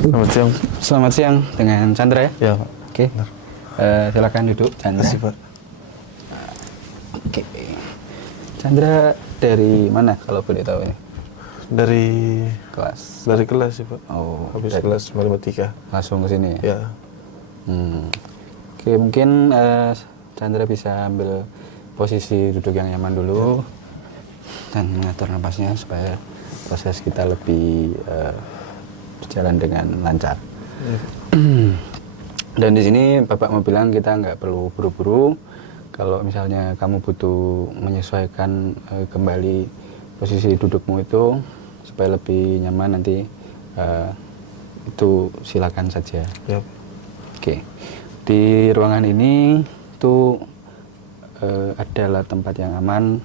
Selamat siang. Selamat siang dengan Chandra ya? Ya, Pak. Oke. Silakan duduk, Chandra. Makasih, Pak. Oke. Chandra dari mana kalau boleh tahu ini? Dari Kelas. sih, Pak. Oh, Habis dari- kelas matematika. langsung ke sini ya? Ya. Oke, mungkin Chandra bisa ambil posisi duduk yang nyaman dulu dan mengatur napasnya supaya proses kita lebih berjalan dengan lancar. Dan di sini Bapak mau bilang kita nggak perlu buru-buru. Kalau misalnya kamu butuh menyesuaikan kembali posisi dudukmu itu supaya lebih nyaman nanti, itu silakan saja. Ya. Oke, di ruangan ini tuh adalah tempat yang aman.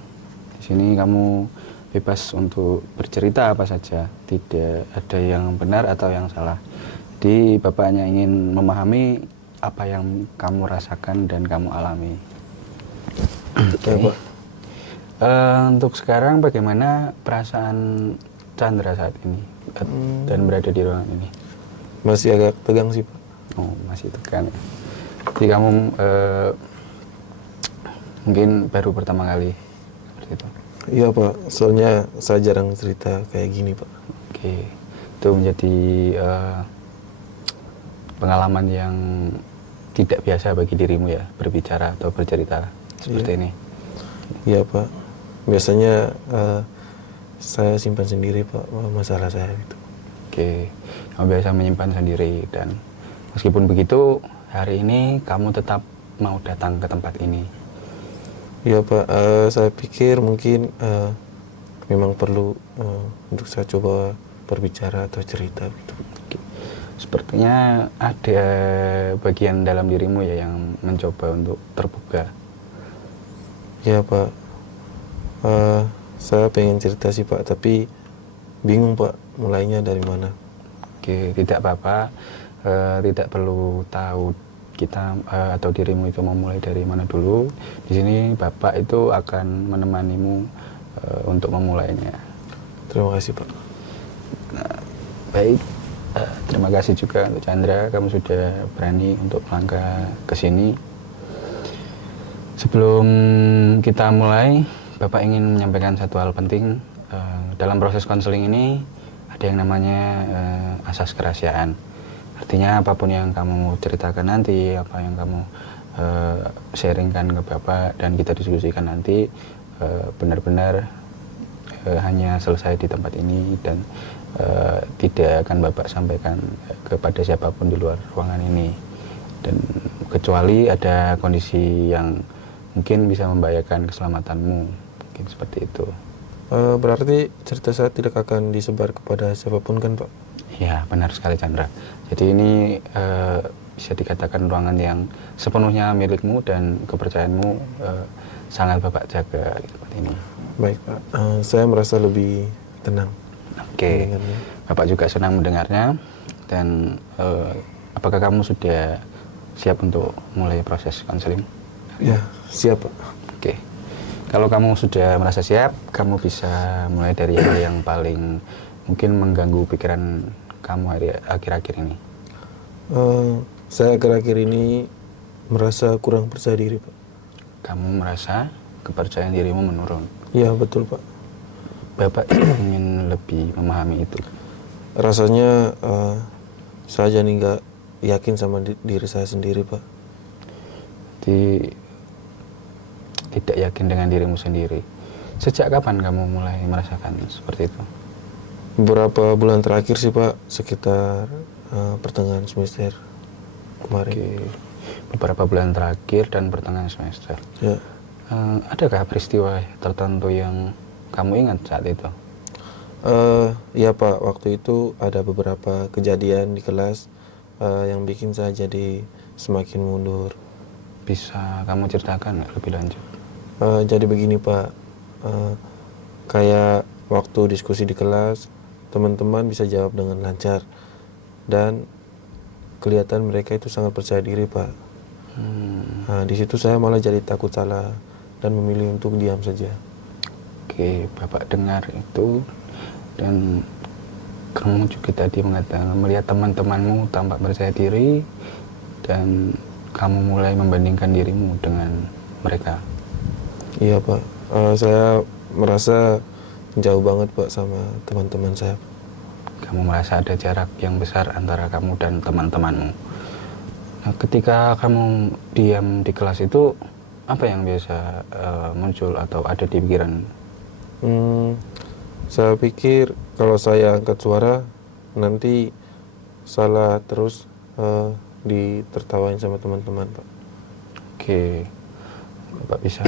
Di sini kamu bebas untuk bercerita apa saja, tidak ada yang benar atau yang salah. Jadi Bapak hanya ingin memahami apa yang kamu rasakan dan kamu alami. Oke. Ya, Pak. Untuk sekarang bagaimana perasaan Chandra saat ini dan berada di ruangan ini? Masih agak tegang sih, Pak. Oh, masih tegang ya. Jadi kamu mungkin baru pertama kali seperti itu. Iya, Pak. Soalnya saya jarang cerita kayak gini, Pak. Oke, itu menjadi pengalaman yang tidak biasa bagi dirimu ya, berbicara atau bercerita seperti ini. Iya, Pak. Biasanya saya simpan sendiri, Pak, masalah saya itu. Oke, kamu biasa menyimpan sendiri dan meskipun begitu, hari ini kamu tetap mau datang ke tempat ini. Iya, Pak. Saya pikir mungkin memang perlu untuk saya coba berbicara atau cerita gitu. Oke. Sepertinya ada bagian dalam dirimu ya yang mencoba untuk terbuka. Ya, Pak. Saya pengen cerita sih, Pak, tapi bingung, Pak, mulainya dari mana. Oke, tidak apa-apa. Tidak perlu tahu kita atau dirimu itu memulai dari mana dulu. Di sini Bapak itu akan menemanimu untuk memulainya. Terima kasih, Pak. Nah, baik. Terima kasih juga untuk Chandra, kamu sudah berani untuk melangkah ke sini. Sebelum kita mulai, Bapak ingin menyampaikan satu hal penting. Dalam proses konseling ini ada yang namanya asas kerahasiaan. Artinya apapun yang kamu ceritakan nanti, apa yang kamu sharingkan ke Bapak dan kita diskusikan nanti, benar-benar hanya selesai di tempat ini dan tidak akan Bapak sampaikan kepada siapapun di luar ruangan ini. Dan kecuali ada kondisi yang mungkin bisa membahayakan keselamatanmu, mungkin seperti itu. Berarti cerita saya tidak akan disebar kepada siapapun kan, Pak? Ya, benar sekali Chandra. Jadi ini bisa dikatakan ruangan yang sepenuhnya milikmu dan kepercayaanmu sangat Bapak jaga seperti ini. Baik, Pak. Saya merasa lebih tenang. Oke, mendengarnya. Bapak juga senang mendengarnya. Dan apakah kamu sudah siap untuk mulai proses konseling? Ya, siap, Pak. Oke, kalau kamu sudah merasa siap, kamu bisa mulai dari hal yang paling mungkin mengganggu pikiran kamu akhir-akhir ini. Saya akhir-akhir ini merasa kurang percaya diri, Pak. Kamu merasa kepercayaan dirimu menurun. Iya, betul, Pak. Bapak ingin lebih memahami itu. Rasanya saya jadi nggak yakin sama diri saya sendiri, Pak. Jadi tidak yakin dengan dirimu sendiri. Sejak kapan kamu mulai merasakan seperti itu? Beberapa bulan terakhir sih, Pak, sekitar pertengahan semester kemarin. Oke, beberapa bulan terakhir dan pertengahan semester. Ya. Adakah peristiwa tertentu yang kamu ingat saat itu? Ya, Pak, waktu itu ada beberapa kejadian di kelas yang bikin saya jadi semakin mundur. Bisa kamu ceritakan nggak lebih lanjut? Jadi begini, Pak, kayak waktu diskusi di kelas, teman-teman bisa jawab dengan lancar dan kelihatan mereka itu sangat percaya diri, Pak. Nah, di situ saya malah jadi takut salah dan memilih untuk diam saja. Oke, Bapak dengar itu dan kamu juga tadi mengatakan melihat teman-temanmu tampak percaya diri dan kamu mulai membandingkan dirimu dengan mereka. Iya Pak, saya merasa jauh banget Pak sama teman-teman saya. Kamu merasa ada jarak yang besar antara kamu dan teman-temanmu. Nah, ketika kamu diam di kelas itu, apa yang biasa muncul atau ada di pikiran? Saya pikir kalau saya angkat suara nanti salah terus ditertawain sama teman-teman Pak. Oke, Bapak bisa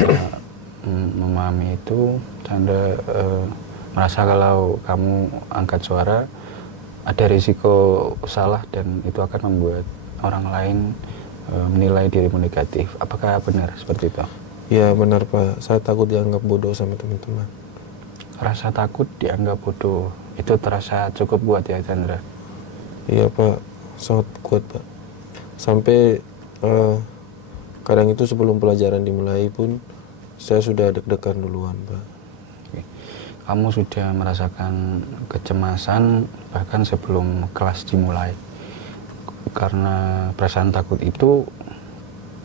memahami itu. Canda merasa kalau kamu angkat suara ada risiko salah dan itu akan membuat orang lain menilai dirimu negatif. Apakah benar seperti itu? Ya benar Pak, saya takut dianggap bodoh sama teman-teman. Rasa takut dianggap bodoh itu terasa cukup kuat ya Chandra? Iya Pak, sangat kuat Pak. Sampai kadang itu sebelum pelajaran dimulai pun saya sudah deg-degan duluan Pak. Kamu sudah merasakan kecemasan bahkan sebelum kelas dimulai. Karena perasaan takut itu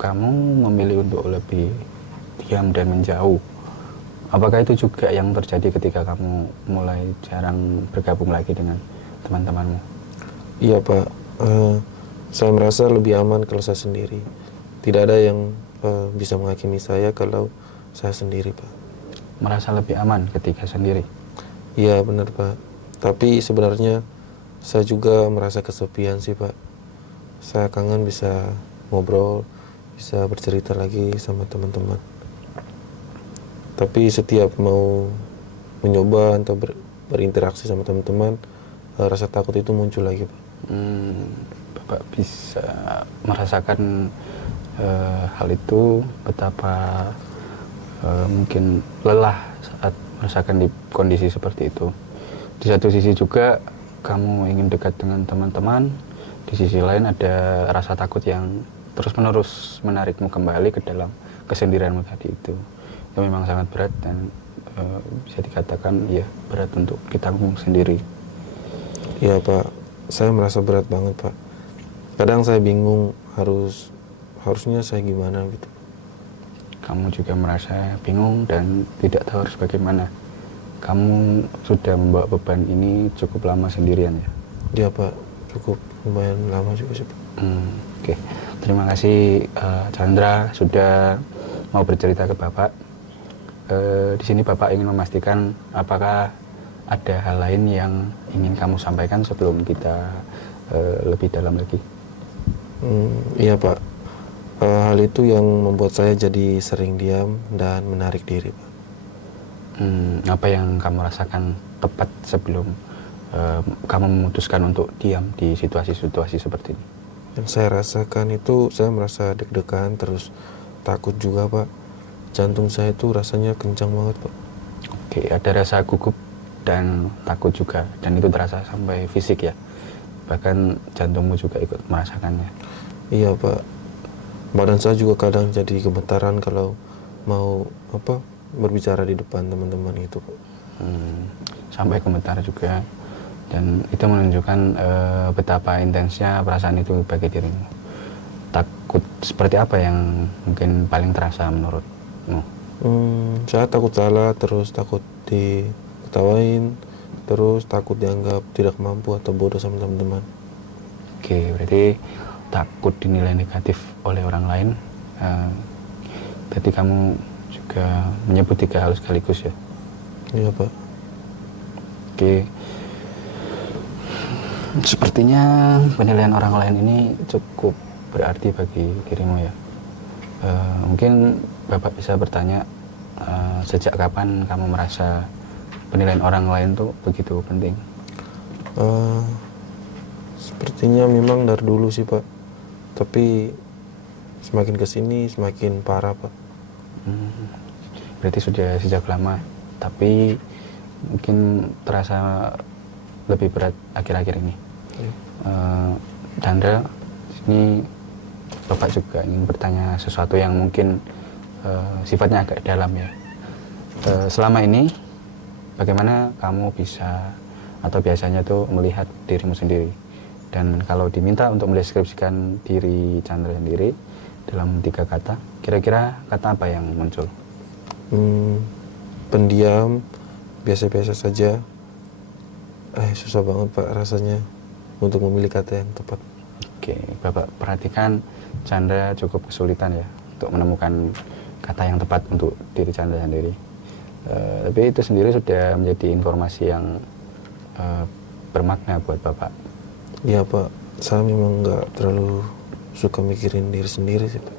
kamu memilih untuk lebih diam dan menjauh. Apakah itu juga yang terjadi ketika kamu mulai jarang bergabung lagi dengan teman-temanmu? Iya Pak, saya merasa lebih aman kalau saya sendiri. Tidak ada yang bisa menghakimi saya kalau saya sendiri Pak. Merasa lebih aman ketika sendiri? Iya benar Pak, tapi sebenarnya saya juga merasa kesepian sih Pak. Saya kangen bisa ngobrol, bisa bercerita lagi sama teman-teman. Tapi setiap mau mencoba atau berinteraksi sama teman-teman, rasa takut itu muncul lagi Pak. Bapak bisa merasakan hal itu, betapa mungkin lelah saat merasakan di kondisi seperti itu. Di satu sisi juga kamu ingin dekat dengan teman-teman, di sisi lain ada rasa takut yang terus-menerus menarikmu kembali ke dalam kesendirianmu tadi itu. Itu memang sangat berat dan bisa dikatakan ya berat untuk ditanggung sendiri. Iya Pak, saya merasa berat banget Pak. Kadang saya bingung harusnya saya gimana gitu. Kamu juga merasa bingung dan tidak tahu harus bagaimana. Kamu sudah membawa beban ini cukup lama sendirian ya? Iya Pak, cukup lumayan lama juga sih Pak. Oke. Terima kasih Chandra sudah mau bercerita ke Bapak. Di sini Bapak ingin memastikan apakah ada hal lain yang ingin kamu sampaikan sebelum kita lebih dalam lagi. Iya Pak, hal itu yang membuat saya jadi sering diam dan menarik diri Pak. Apa yang kamu rasakan tepat sebelum kamu memutuskan untuk diam di situasi-situasi seperti ini? Yang saya rasakan itu saya merasa deg-degan terus takut juga Pak. Jantung saya itu rasanya kencang banget Pak. Oke, ada rasa gugup dan takut juga dan itu terasa sampai fisik ya? Bahkan jantungmu juga ikut merasakannya? Iya Pak, badan saya juga kadang jadi gemetaran kalau mau berbicara di depan teman-teman itu Pak. Sampai gemetar juga, dan itu menunjukkan betapa intensnya perasaan itu bagi dirimu. Takut seperti apa yang mungkin paling terasa menurutmu? Saya takut salah, terus takut diketawain, terus takut dianggap tidak mampu atau bodoh sama teman-teman. Oke, berarti takut dinilai negatif oleh orang lain. Berarti kamu juga menyebut 3 hal sekaligus ya? Iya Pak. Oke. Sepertinya penilaian orang lain ini cukup berarti bagi dirimu ya. Mungkin Bapak bisa bertanya, sejak kapan kamu merasa penilaian orang lain tuh begitu penting? Sepertinya memang dari dulu sih Pak, tapi semakin kesini semakin parah Pak. Berarti sudah sejak lama, tapi mungkin terasa lebih berat akhir-akhir ini. Chandra, ini Bapak juga ingin bertanya sesuatu yang mungkin sifatnya agak dalam ya. Selama ini bagaimana kamu bisa atau biasanya tuh melihat dirimu sendiri? Dan kalau diminta untuk mendeskripsikan diri Chandra sendiri dalam 3 kata, kira-kira kata apa yang muncul? Pendiam, biasa-biasa saja. Susah banget Pak rasanya untuk memilih kata yang tepat. Oke, Bapak perhatikan Chandra cukup kesulitan ya untuk menemukan kata yang tepat untuk diri Chandra sendiri. Tapi itu sendiri sudah menjadi informasi yang bermakna buat Bapak. Iya Pak, saya memang nggak terlalu suka mikirin diri sendiri sih Pak.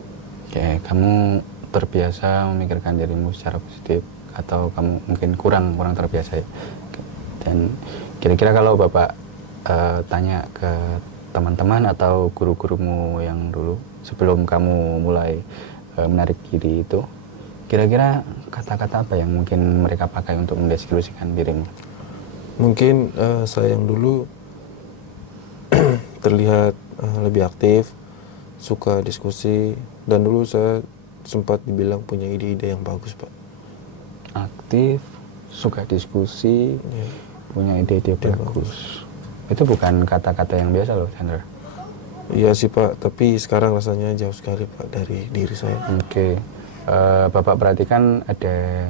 Oke, kamu terbiasa memikirkan dirimu secara positif atau kamu mungkin kurang terbiasa ya? Dan kira-kira kalau Bapak tanya ke teman-teman atau guru-gurumu yang dulu sebelum kamu mulai menarik diri itu, kira-kira kata-kata apa yang mungkin mereka pakai untuk mendeskripsikan dirimu? Mungkin saya yang dulu terlihat lebih aktif, suka diskusi, dan dulu saya sempat dibilang punya ide-ide yang bagus Pak. Aktif, suka diskusi, Ya. punya ide-ide bagus. Itu bukan kata-kata yang biasa loh, Chandra. Iya sih Pak, tapi sekarang rasanya jauh sekali Pak dari diri saya. Oke, Bapak perhatikan ada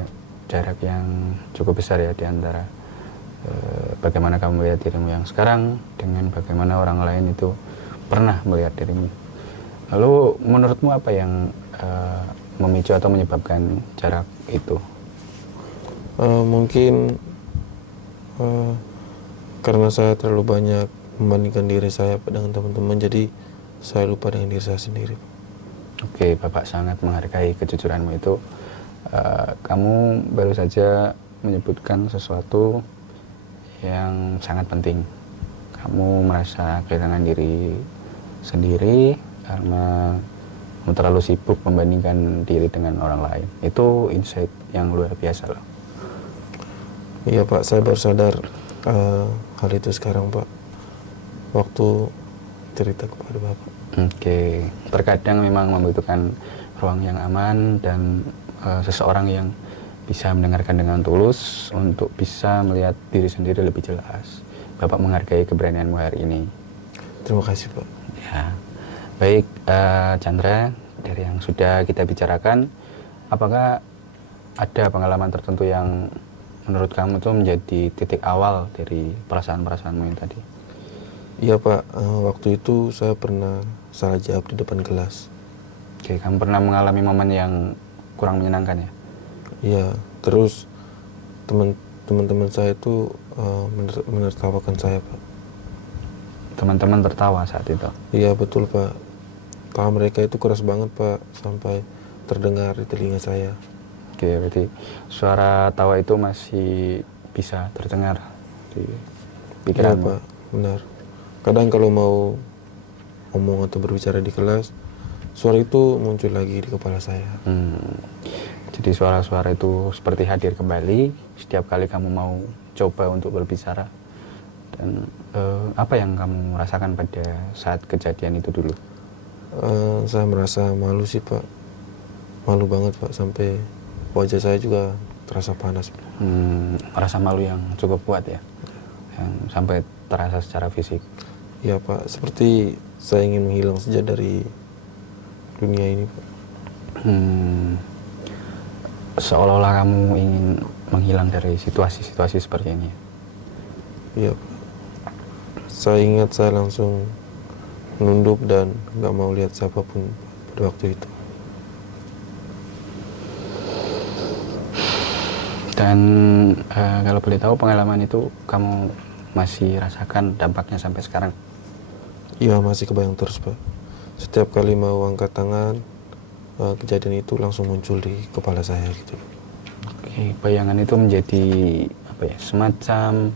jarak yang cukup besar ya di antara bagaimana kamu melihat dirimu yang sekarang dengan bagaimana orang lain itu pernah melihat dirimu. Lalu menurutmu apa yang memicu atau menyebabkan jarak itu? Mungkin karena saya terlalu banyak membandingkan diri saya Pak dengan teman-teman, jadi saya lupa dengan diri saya sendiri. Oke, Bapak sangat menghargai kejujuranmu itu. Kamu baru saja menyebutkan sesuatu yang sangat penting. Kamu merasa kehilangan diri sendiri karena kamu terlalu sibuk membandingkan diri dengan orang lain. Itu insight yang luar biasa loh. Iya Pak, saya baru sadar hal itu sekarang Pak, waktu cerita kepada Bapak. Oke, terkadang memang membutuhkan ruang yang aman dan seseorang yang bisa mendengarkan dengan tulus untuk bisa melihat diri sendiri lebih jelas. Bapak menghargai keberanianmu hari ini. Terima kasih Pak. Ya, baik Chandra, dari yang sudah kita bicarakan, apakah ada pengalaman tertentu yang menurut kamu itu menjadi titik awal dari perasaan-perasaanmu yang tadi? Iya Pak, waktu itu saya pernah salah jawab di depan kelas. Oke, kamu pernah mengalami momen yang kurang menyenangkan ya? Iya, terus teman-teman saya itu menertawakan saya Pak. Teman-teman tertawa saat itu? Iya betul Pak, tawa mereka itu keras banget Pak, sampai terdengar di telinga saya. Oke, berarti suara tawa itu masih bisa terdengar di Iya pikiranmu? Pak, benar. Kadang kalau mau ngomong atau berbicara di kelas, suara itu muncul lagi di kepala saya. Jadi suara-suara itu seperti hadir kembali setiap kali kamu mau coba untuk berbicara. Dan apa yang kamu rasakan pada saat kejadian itu dulu? Saya merasa malu sih Pak, malu banget Pak, sampai wajah saya juga terasa panas. Rasa malu yang cukup kuat ya, yang sampai terasa secara fisik. Iya Pak, seperti saya ingin menghilang saja dari dunia ini Pak. Seolah-olah kamu ingin menghilang dari situasi-situasi seperti ini. Iya Pak, saya ingat saya langsung menunduk dan nggak mau lihat siapapun pada waktu itu. Dan kalau boleh tahu pengalaman itu kamu masih rasakan dampaknya sampai sekarang? Iya, masih kebayang terus Pak. Setiap kali mau angkat tangan, kejadian itu langsung muncul di kepala saya gitu. Oke, bayangan itu menjadi apa ya, semacam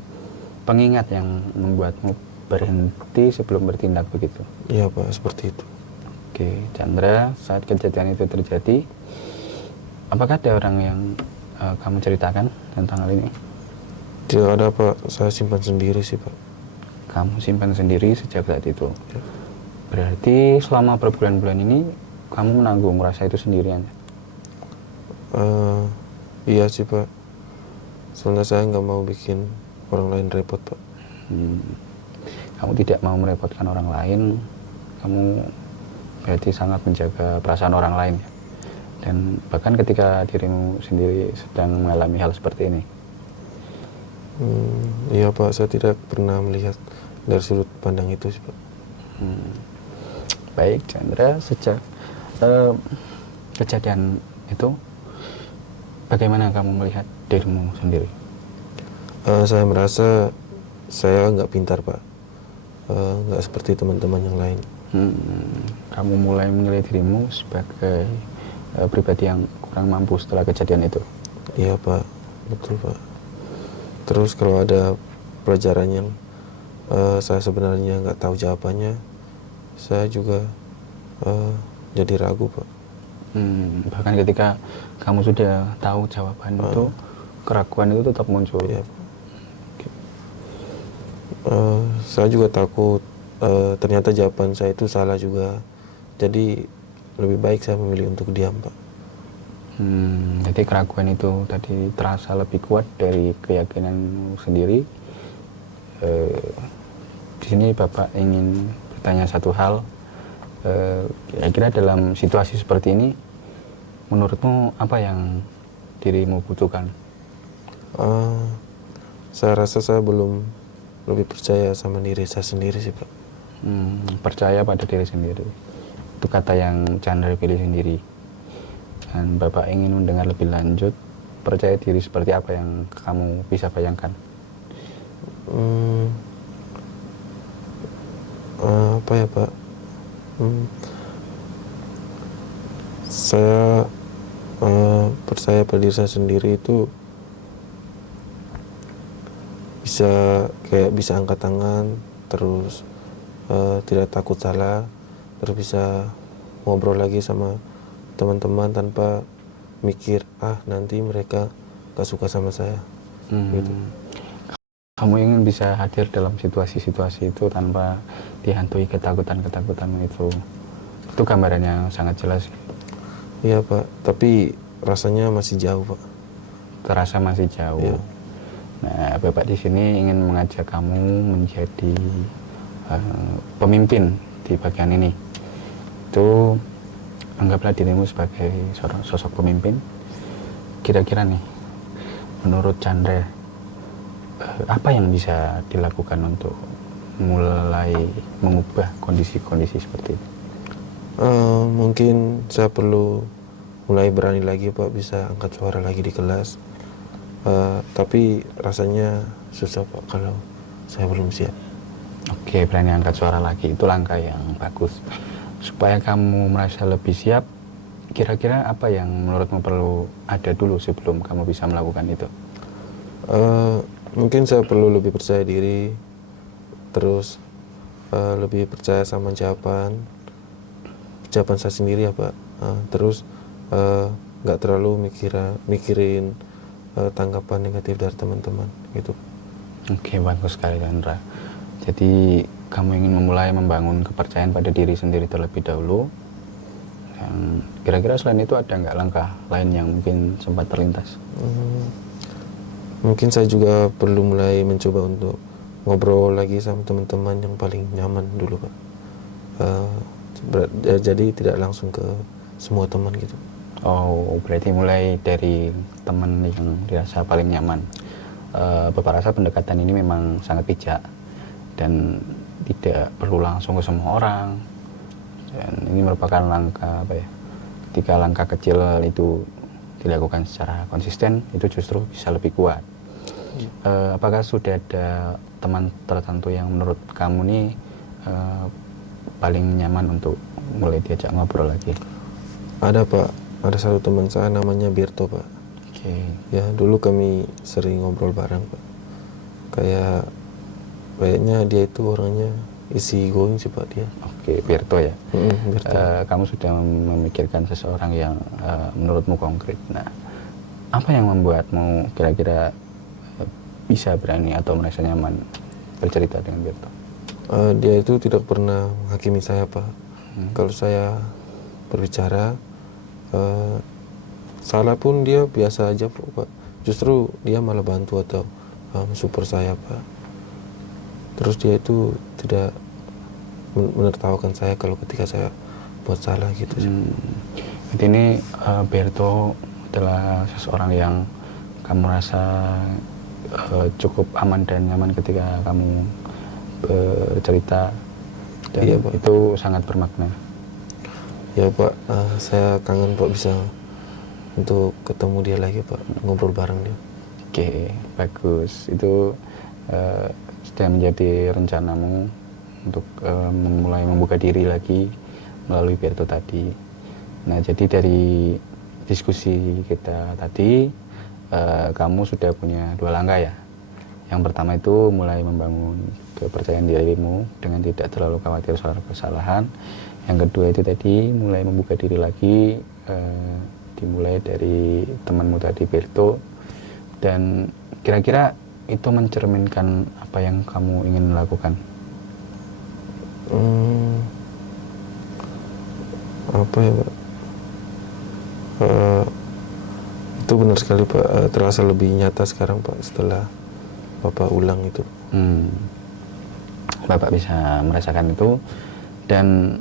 pengingat yang membuatmu berhenti sebelum bertindak begitu? Iya Pak, seperti itu. Oke, Chandra, saat kejadian itu terjadi, apakah ada orang yang kamu ceritakan tentang hal ini? Tidak ada Pak, saya simpan sendiri sih Pak. Kamu simpan sendiri sejak saat itu? Ya. Berarti selama berbulan-bulan ini kamu menanggung rasa itu sendirian? Iya sih Pak, soalnya saya nggak mau bikin orang lain repot Pak. Kamu tidak mau merepotkan orang lain, kamu berarti sangat menjaga perasaan orang lain ya. Dan bahkan ketika dirimu sendiri sedang mengalami hal seperti ini. Iya Pak, saya tidak pernah melihat dari sudut pandang itu sih Pak. Baik Chandra, sejak kejadian itu bagaimana kamu melihat dirimu sendiri? Saya merasa saya nggak pintar Pak, nggak seperti teman-teman yang lain. Kamu mulai menilai dirimu sebagai pribadi yang kurang mampu setelah kejadian itu? Iya Pak, betul Pak. Terus kalau ada pelajaran yang saya sebenarnya nggak tahu jawabannya, saya juga jadi ragu Pak. Bahkan ketika kamu sudah tahu jawaban itu, keraguan itu tetap muncul. Iya Pak. Saya juga takut ternyata jawaban saya itu salah juga. Jadi lebih baik saya memilih untuk diam Pak. Jadi keraguan itu tadi terasa lebih kuat dari keyakinan sendiri. Di sini Bapak ingin bertanya satu hal. Kira-kira dalam situasi seperti ini, menurutmu apa yang dirimu butuhkan? Saya rasa saya belum lebih percaya sama diri saya sendiri sih Pak. Percaya pada diri sendiri. Itu kata yang Chandra pilih sendiri. Dan Bapak ingin mendengar lebih lanjut, percaya diri seperti apa yang kamu bisa bayangkan? Apa ya Pak? Saya percaya pada diri saya sendiri itu bisa angkat tangan, terus tidak takut salah, terus bisa ngobrol lagi sama teman-teman tanpa mikir nanti mereka gak suka sama saya. Gitu. Kamu ingin bisa hadir dalam situasi-situasi itu tanpa dihantui ketakutan-ketakutan itu gambarannya sangat jelas. Iya Pak, tapi rasanya masih jauh Pak. Terasa masih jauh. Iya. Nah, Bapak di sini ingin mengajak kamu menjadi pemimpin di bagian ini. Itu anggaplah dirimu sebagai sosok pemimpin. Kira-kira nih, menurut Chandra, apa yang bisa dilakukan untuk mulai mengubah kondisi-kondisi seperti ini? Mungkin saya perlu mulai berani lagi Pak, bisa angkat suara lagi di kelas. Tapi rasanya susah Pak kalau saya belum siap. Oke, berani angkat suara lagi, itu langkah yang bagus. Supaya kamu merasa lebih siap, kira-kira apa yang menurutmu perlu ada dulu sebelum kamu bisa melakukan itu? Mungkin saya perlu lebih percaya diri, terus lebih percaya sama jawaban saya sendiri ya Pak. Terus nggak terlalu mikirin tanggapan negatif dari teman-teman gitu. Oke, bagus sekali Chandra. Jadi kamu ingin memulai membangun kepercayaan pada diri sendiri terlebih dahulu. Dan kira-kira selain itu ada nggak langkah lain yang mungkin sempat terlintas? Mungkin saya juga perlu mulai mencoba untuk ngobrol lagi sama teman-teman yang paling nyaman dulu Pak. Jadi tidak langsung ke semua teman gitu. Oh, berarti mulai dari teman yang dirasa paling nyaman. Bapak rasa pendekatan ini memang sangat bijak dan tidak perlu langsung ke semua orang. Dan ini merupakan langkah ketika langkah kecil itu dilakukan secara konsisten, itu justru bisa lebih kuat. Apakah sudah ada teman tertentu yang menurut kamu nih paling nyaman untuk mulai diajak ngobrol lagi? Ada Pak, ada satu teman saya namanya Birto Pak. Ya dulu kami sering ngobrol bareng Pak. Kayaknya dia itu orangnya easy going sih Pak dia. Oke, Birto ya. Birto. Kamu sudah memikirkan seseorang yang menurutmu konkret. Nah, apa yang membuatmu kira-kira bisa berani atau merasa nyaman bercerita dengan Birto? Dia itu tidak pernah menghakimi saya Pak. Kalau saya berbicara salah pun dia biasa aja Pak. Justru dia malah bantu atau support saya Pak. Terus dia itu tidak menertawakan saya kalau ketika saya buat salah gitu sih. Jadi ini Berto adalah seseorang yang kamu rasa cukup aman dan nyaman ketika kamu bercerita, dan Iya, Pak. itu sangat bermakna. Ya Pak, saya kangen Pak bisa untuk ketemu dia lagi Pak, ngobrol bareng dia. Oke, bagus. Itu sudah menjadi rencanamu untuk mulai membuka diri lagi melalui Berto tadi. Nah, jadi dari diskusi kita tadi, kamu sudah punya 2 langkah ya. Yang pertama itu mulai membangun kepercayaan dirimu dengan tidak terlalu khawatir soal kesalahan. Yang kedua itu tadi mulai membuka diri lagi, dimulai dari temanmu tadi Berto. Dan kira-kira itu mencerminkan apa yang kamu ingin lakukan? Apa ya Pak? Itu benar sekali Pak, terasa lebih nyata sekarang Pak setelah Bapak ulang itu. Bapak bisa merasakan itu, dan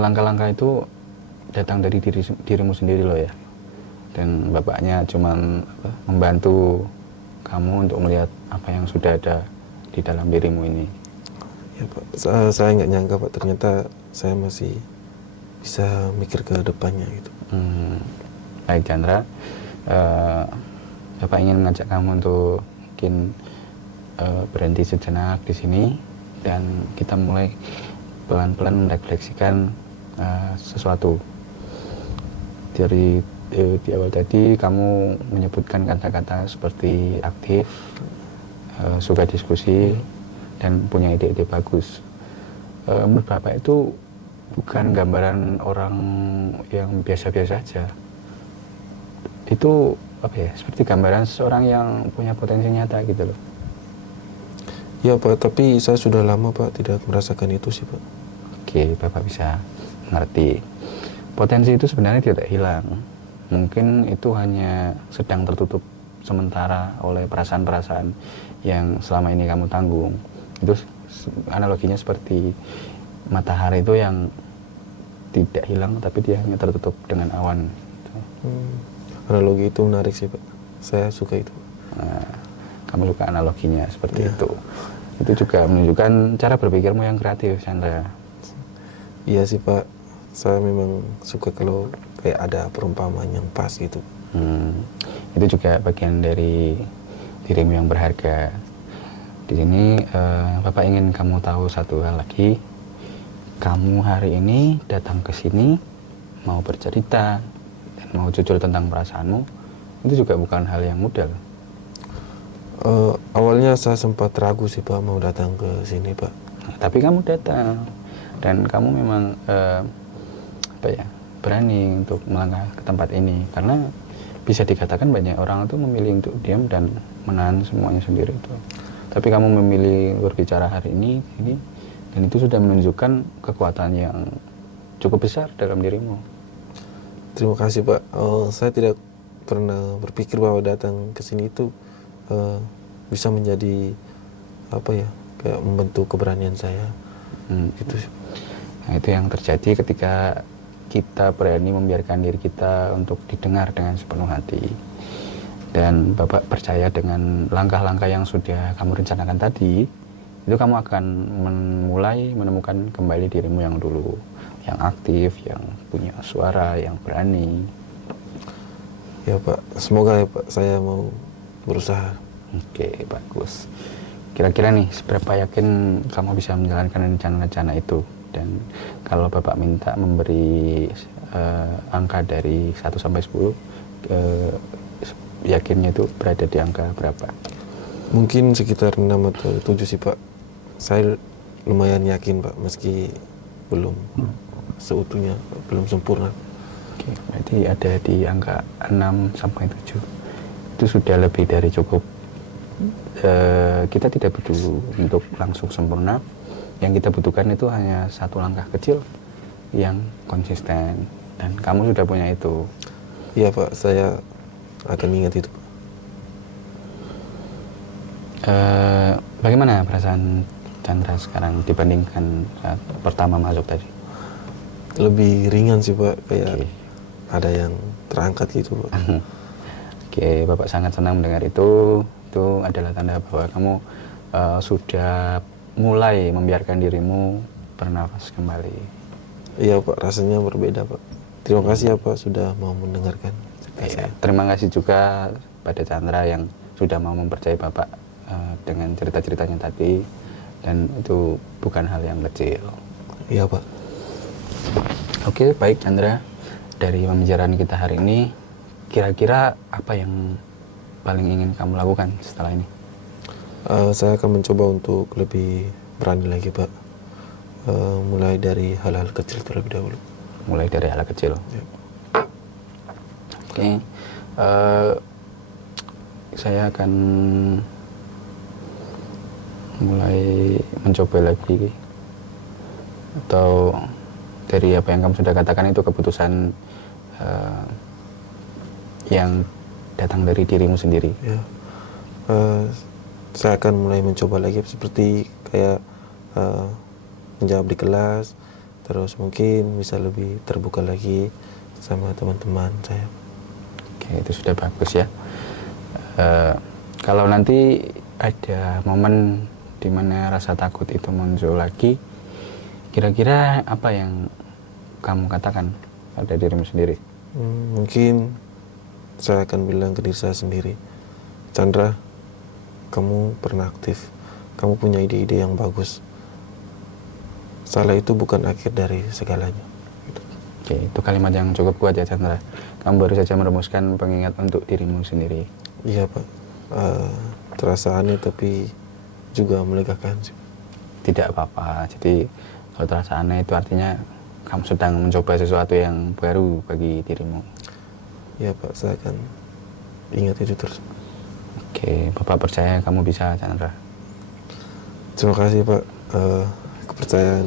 langkah-langkah itu datang dari dirimu sendiri loh ya. Dan bapaknya cuman membantu kamu untuk melihat apa yang sudah ada di dalam dirimu ini. Ya Pak, saya nggak nyangka Pak, ternyata saya masih bisa mikir ke depannya gitu. Baik Chandra, Bapak ingin mengajak kamu untuk mungkin berhenti sejenak di sini, dan kita mulai pelan-pelan merefleksikan sesuatu. Dari di awal tadi kamu menyebutkan kata-kata seperti aktif, suka diskusi, dan punya ide-ide bagus. Menurut Bapak itu bukan gambaran orang yang biasa-biasa saja. Itu apa ya? Seperti gambaran seseorang yang punya potensi nyata gitu loh. Ya Pak, tapi saya sudah lama Pak tidak merasakan itu sih Pak. Oke, Bapak bisa mengerti. Potensi itu sebenarnya tidak hilang. Mungkin itu hanya sedang tertutup sementara oleh perasaan-perasaan yang selama ini kamu tanggung. Itu analoginya seperti matahari itu yang tidak hilang, tapi dia hanya tertutup dengan awan. Analogi itu menarik sih Pak, saya suka itu. Nah, kamu suka analoginya seperti itu. Itu juga menunjukkan cara berpikirmu yang kreatif, Chandra. Iya sih Pak, saya memang suka kalau kayak ada perumpamaan yang pas gitu. Itu juga bagian dari dirimu yang berharga. Di sini Bapak ingin kamu tahu satu hal lagi. Kamu hari ini datang ke sini mau bercerita dan mau jujur tentang perasaanmu, itu juga bukan hal yang mudah. Awalnya saya sempat ragu sih Pak mau datang ke sini Pak. Nah, tapi kamu datang dan kamu memang berani untuk melangkah ke tempat ini, karena bisa dikatakan banyak orang itu memilih untuk diam dan menahan semuanya sendiri itu. Tapi kamu memilih berbicara hari ini, dan itu sudah menunjukkan kekuatan yang cukup besar dalam dirimu. Terima kasih Pak. Saya tidak pernah berpikir bahwa datang ke sini itu bisa menjadi kayak membentuk keberanian saya. Gitu sih. Nah, itu yang terjadi ketika kita berani membiarkan diri kita untuk didengar dengan sepenuh hati. Dan Bapak percaya dengan langkah-langkah yang sudah kamu rencanakan tadi, itu kamu akan mulai menemukan kembali dirimu yang dulu, yang aktif, yang punya suara, yang berani. Ya Pak, semoga ya Pak, saya mau berusaha. Oke, bagus. Kira-kira nih, seberapa yakin kamu bisa menjalankan rencana-rencana itu? Dan kalau Bapak minta memberi angka dari 1 sampai 10, yakinnya itu berada di angka berapa? Mungkin sekitar 6 atau 7 sih Pak. Saya lumayan yakin Pak, meski belum seutuhnya, belum sempurna. Oke, berarti ada di angka 6 sampai 7. Itu sudah lebih dari cukup. Kita tidak butuh untuk langsung sempurna. Yang kita butuhkan itu hanya satu langkah kecil yang konsisten, dan kamu sudah punya itu. Iya Pak, saya akan ingat itu Pak. Bagaimana perasaan Chandra sekarang dibandingkan saat pertama masuk tadi? Lebih ringan sih Pak, kayak Oke. ada yang terangkat gitu Pak. Oke, Bapak sangat senang mendengar itu. Itu adalah tanda bahwa kamu sudah mulai membiarkan dirimu bernafas kembali. Iya Pak, rasanya berbeda Pak. Terima kasih ya Pak sudah mau mendengarkan cerita Iya, saya. terima kasih juga pada Chandra yang sudah mau mempercayai Bapak dengan cerita-ceritanya tadi, dan itu bukan hal yang kecil. Iya Pak. Oke, baik Chandra. Dari pembicaraan kita hari ini, kira-kira apa yang paling ingin kamu lakukan setelah ini? Saya akan mencoba untuk lebih berani lagi Pak. Mulai dari hal-hal kecil terlebih dahulu. Mulai dari hal kecil. Ya. Oke, saya akan mulai mencoba lagi, atau dari apa yang kamu sudah katakan itu keputusan yang datang dari dirimu sendiri. Ya. Saya akan mulai mencoba lagi seperti kayak menjawab di kelas, terus mungkin bisa lebih terbuka lagi sama teman-teman saya. Oke, itu sudah bagus ya. Kalau nanti ada momen di mana rasa takut itu muncul lagi, kira-kira apa yang kamu katakan pada dirimu sendiri? Mungkin saya akan bilang ke diri saya sendiri, Chandra, kamu pernah aktif, kamu punya ide-ide yang bagus. Salah itu bukan akhir dari segalanya. Oke, itu kalimat yang cukup kuat ya Chandra. Kamu baru saja merumuskan pengingat untuk dirimu sendiri. Iya Pak, terasa aneh tapi juga melegakan sih. Tidak apa-apa. Jadi kalau terasa aneh itu artinya kamu sedang mencoba sesuatu yang baru bagi dirimu. Iya Pak, saya akan ingat itu terus. Oke, Bapak percaya kamu bisa, Chandra. Terima kasih Pak, kepercayaan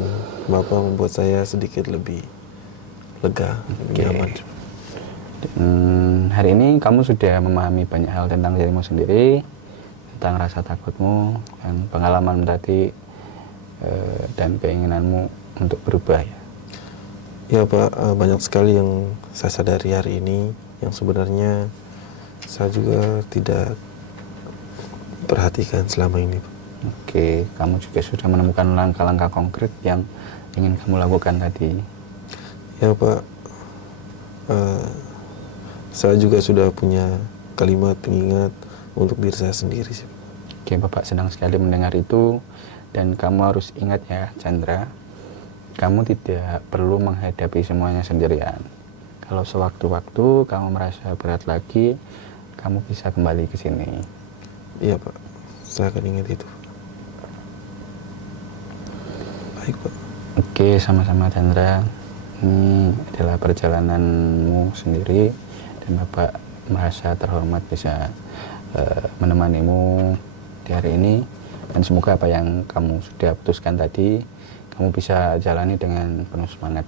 Bapak membuat saya sedikit lebih lega, lebih nyaman. Hari ini kamu sudah memahami banyak hal tentang dirimu sendiri, tentang rasa takutmu, dan pengalaman tadi, dan keinginanmu untuk berubah ya. Ya Pak, banyak sekali yang saya sadari hari ini yang sebenarnya saya juga tidak perhatikan selama ini Pak. Oke, kamu juga sudah menemukan langkah-langkah konkret yang ingin kamu lakukan tadi. Ya Pak, saya juga sudah punya kalimat pengingat untuk diri saya sendiri sih. Oke, Bapak senang sekali mendengar itu, dan kamu harus ingat ya, Chandra, kamu tidak perlu menghadapi semuanya sendirian. Kalau sewaktu-waktu kamu merasa berat lagi, kamu bisa kembali ke sini. Iya Pak, saya akan ingat itu. Baik Pak. Oke, sama-sama Chandra. Ini adalah perjalananmu sendiri, dan Bapak merasa terhormat bisa menemanimu di hari ini, dan semoga apa yang kamu sudah putuskan tadi kamu bisa jalani dengan penuh semangat.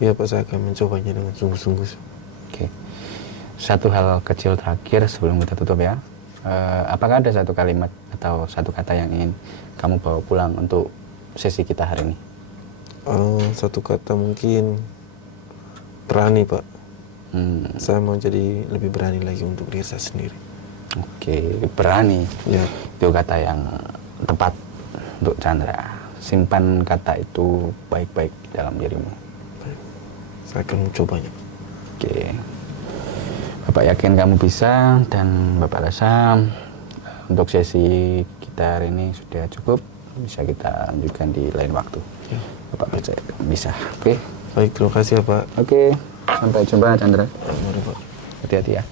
Iya Pak, saya akan mencobanya dengan sungguh-sungguh. Oke, satu hal kecil terakhir sebelum kita tutup ya. Apakah ada satu kalimat atau satu kata yang ingin kamu bawa pulang untuk sesi kita hari ini? Satu kata mungkin berani Pak. Saya mau jadi lebih berani lagi untuk diri saya sendiri. Oke, berani. Ya. Itu kata yang tepat untuk Chandra. Simpan kata itu baik-baik dalam dirimu. Saya akan mencobanya. Oke. Bapak yakin kamu bisa, dan Bapak rasa untuk sesi kita hari ini sudah cukup. Bisa kita lanjutkan di lain waktu. Ya. Bapak percaya kamu bisa. Oke. Baik, terima kasih ya Pak. Oke. Sampai jumpa Chandra. Mari Pak. Hati-hati ya.